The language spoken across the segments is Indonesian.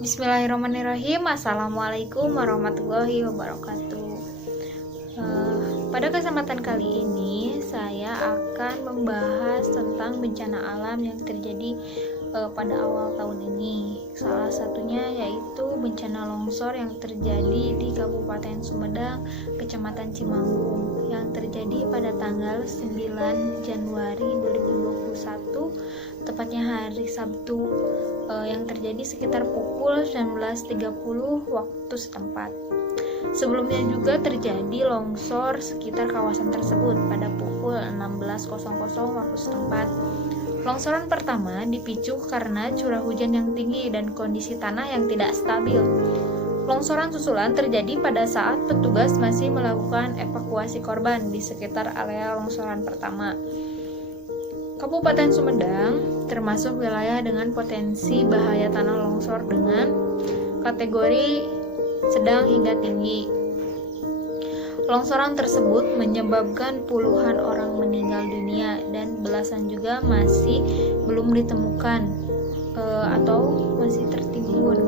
Bismillahirrahmanirrahim. Assalamualaikum warahmatullahi wabarakatuh. Pada kesempatan kali ini saya akan membahas tentang bencana alam yang terjadi pada awal tahun ini. Salah satunya yaitu bencana longsor yang terjadi di Kabupaten Sumedang, Kecamatan Cimanggung, yang terjadi pada tanggal 9 Januari 2021, tepatnya hari Sabtu, yang terjadi sekitar pukul 19.30 waktu setempat. Sebelumnya juga terjadi longsor sekitar kawasan tersebut pada pukul 16.00 waktu setempat. Longsoran pertama dipicu karena curah hujan yang tinggi dan kondisi tanah yang tidak stabil. Longsoran susulan terjadi pada saat petugas masih melakukan evakuasi korban di sekitar area longsoran pertama. Kabupaten Sumedang termasuk wilayah dengan potensi bahaya tanah longsor dengan kategori sedang hingga tinggi. Longsoran tersebut menyebabkan puluhan orang meninggal dunia dan belasan juga masih belum ditemukan atau masih tertimbun.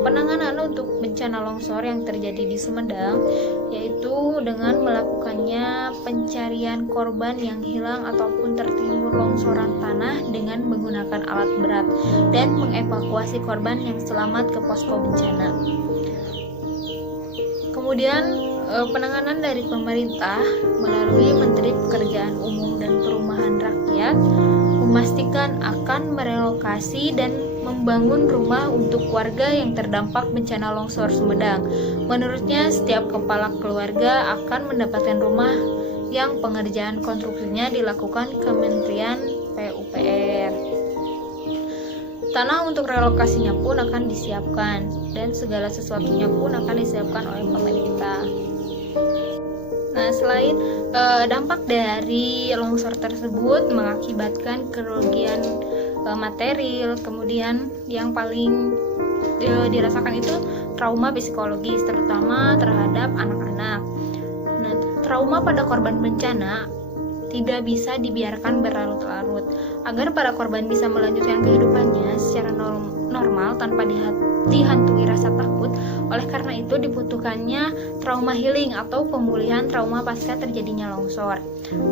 Penanganan untuk bencana longsor yang terjadi di Sumedang yaitu dengan melakukannya pencarian korban yang hilang ataupun tertimbun longsoran tanah dengan menggunakan alat berat dan mengevakuasi korban yang selamat ke posko bencana. Kemudian penanganan dari pemerintah melalui Menteri Pekerjaan Umum dan Perumahan Rakyat memastikan akan merelokasi dan membangun rumah untuk warga yang terdampak bencana longsor Sumedang. Menurutnya, setiap kepala keluarga akan mendapatkan rumah yang pengerjaan konstruksinya dilakukan Kementerian PUPR. Tanah untuk relokasinya pun akan disiapkan dan segala sesuatunya pun akan disiapkan oleh pemerintah. Nah, selain dampak dari longsor tersebut mengakibatkan kerugian material, kemudian yang paling dirasakan itu trauma psikologis, terutama terhadap anak-anak. Nah, trauma pada korban bencana tidak bisa dibiarkan berlarut-larut. Agar para korban bisa melanjutkan kehidupannya secara normal tanpa dihantui rasa takut, oleh karena itu dibutuhkannya trauma healing atau pemulihan trauma pasca terjadinya longsor.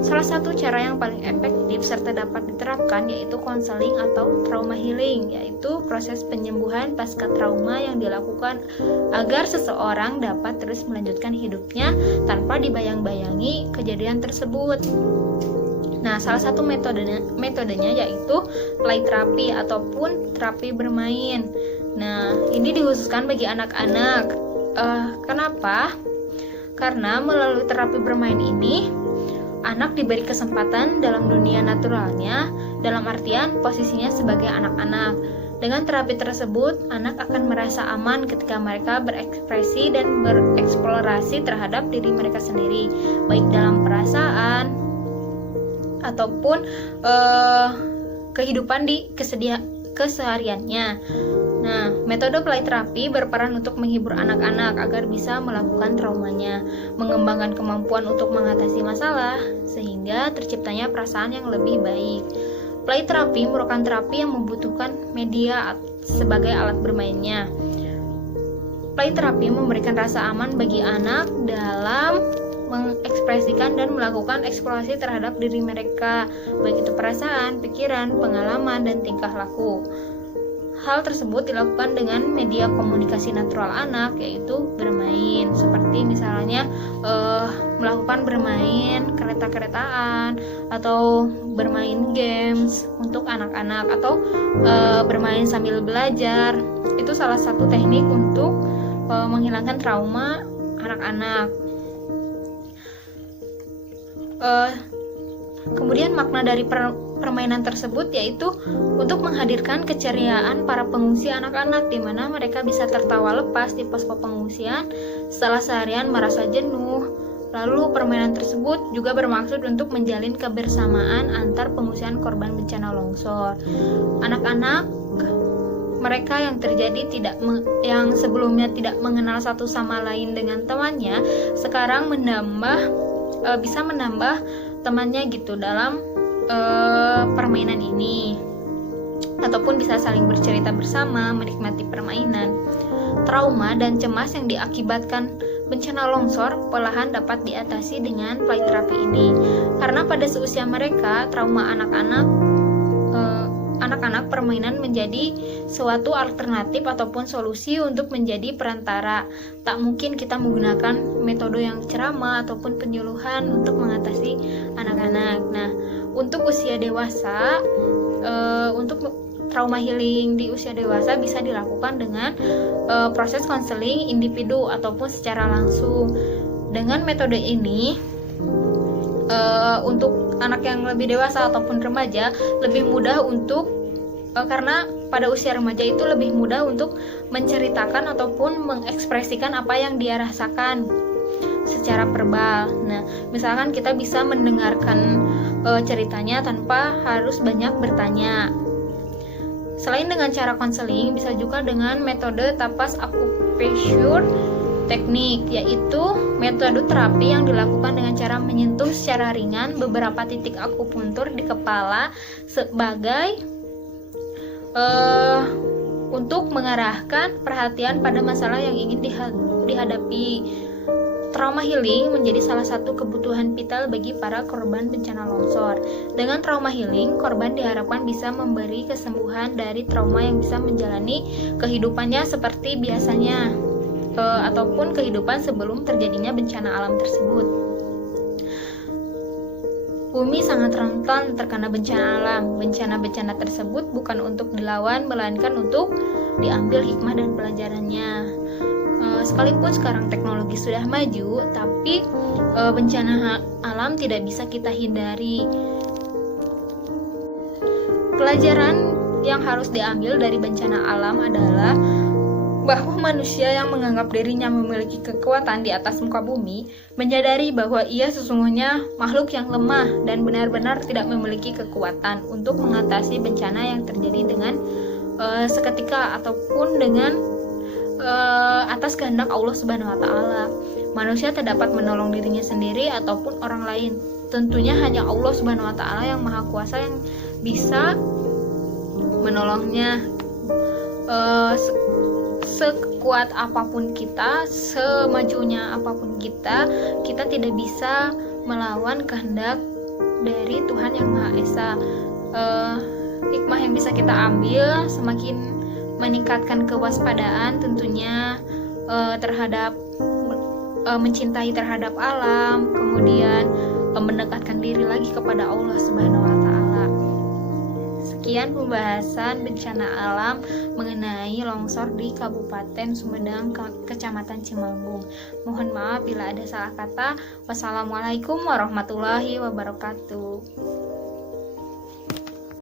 Salah satu cara yang paling efektif serta dapat diterapkan yaitu konseling atau trauma healing, yaitu proses penyembuhan pasca trauma yang dilakukan agar seseorang dapat terus melanjutkan hidupnya tanpa dibayang-bayangi kejadian tersebut. Nah, salah satu metodenya yaitu play terapi ataupun terapi bermain. Nah, ini dikhususkan bagi anak-anak. Kenapa? Karena melalui terapi bermain ini, anak diberi kesempatan dalam dunia naturalnya, dalam artian posisinya sebagai anak-anak. Dengan terapi tersebut, anak akan merasa aman ketika mereka berekspresi dan bereksplorasi terhadap diri mereka sendiri, baik dalam perasaan ataupun kehidupan di kesehariannya. Nah, metode play terapi berperan untuk menghibur anak-anak agar bisa melakukan traumanya, mengembangkan kemampuan untuk mengatasi masalah, sehingga terciptanya perasaan yang lebih baik. Play terapi merupakan terapi yang membutuhkan media sebagai alat bermainnya. Play terapi memberikan rasa aman bagi anak dalam mengekspresikan dan melakukan eksplorasi terhadap diri mereka, baik itu perasaan, pikiran, pengalaman, dan tingkah laku. Hal tersebut dilakukan dengan media komunikasi natural anak, yaitu bermain, seperti misalnya melakukan bermain kereta-keretaan atau bermain games untuk anak-anak, atau bermain sambil belajar. Itu salah satu teknik untuk menghilangkan trauma anak-anak. Kemudian makna dari permainan tersebut yaitu untuk menghadirkan keceriaan para pengungsi anak-anak, di mana mereka bisa tertawa lepas di posko pengungsian setelah seharian merasa jenuh. Lalu permainan tersebut juga bermaksud untuk menjalin kebersamaan antar pengungsian korban bencana longsor. Anak-anak mereka yang sebelumnya tidak mengenal satu sama lain dengan temannya, sekarang bisa menambah temannya gitu dalam permainan ini. ataupun bisa saling bercerita bersama, menikmati permainan. Trauma dan cemas yang diakibatkan bencana longsor perlahan dapat diatasi dengan play terapi ini. Karena pada seusia mereka, trauma anak-anak permainan menjadi suatu alternatif ataupun solusi untuk menjadi perantara. Tak mungkin kita menggunakan metode yang ceramah ataupun penyuluhan untuk mengatasi anak-anak. Nah, untuk usia dewasa, untuk trauma healing di usia dewasa bisa dilakukan dengan proses konseling individu ataupun secara langsung. Dengan metode ini, untuk anak yang lebih dewasa ataupun remaja lebih mudah untuk karena pada usia remaja itu lebih mudah untuk menceritakan ataupun mengekspresikan apa yang dia rasakan secara verbal. Nah, misalkan kita bisa mendengarkan ceritanya tanpa harus banyak bertanya. Selain dengan cara konseling, bisa juga dengan metode tapas acupressure teknik, yaitu metode terapi yang dilakukan dengan cara menyentuh secara ringan beberapa titik akupuntur di kepala sebagai untuk mengarahkan perhatian pada masalah yang ingin dihadapi. Trauma healing menjadi salah satu kebutuhan vital bagi para korban bencana longsor. Dengan trauma healing, korban diharapkan bisa memberi kesembuhan dari trauma yang bisa menjalani kehidupannya seperti biasanya, ataupun kehidupan sebelum terjadinya bencana alam tersebut. Bumi sangat rentan terkena bencana alam. Bencana-bencana tersebut bukan untuk dilawan, melainkan untuk diambil hikmah dan pelajarannya. Sekalipun sekarang teknologi sudah maju, tapi bencana alam tidak bisa kita hindari. Pelajaran yang harus diambil dari bencana alam adalah bahwa manusia yang menganggap dirinya memiliki kekuatan di atas muka bumi menyadari bahwa ia sesungguhnya makhluk yang lemah dan benar-benar tidak memiliki kekuatan untuk mengatasi bencana yang terjadi dengan seketika ataupun dengan atas kehendak Allah Subhanahu wa taala. Manusia tak dapat menolong dirinya sendiri ataupun orang lain. Tentunya hanya Allah Subhanahu wa taala yang Maha Kuasa yang bisa menolongnya. Sekuat apapun kita, semajunya apapun kita tidak bisa melawan kehendak dari Tuhan yang Maha Esa. Hikmah yang bisa kita ambil semakin meningkatkan kewaspadaan tentunya terhadap mencintai terhadap alam, kemudian mendekatkan diri lagi kepada Allah Subhanahu wa taala. Sekian pembahasan bencana alam mengenai longsor di Kabupaten Sumedang, Kecamatan Cimanggung. Mohon maaf bila ada salah kata. Wassalamualaikum warahmatullahi wabarakatuh.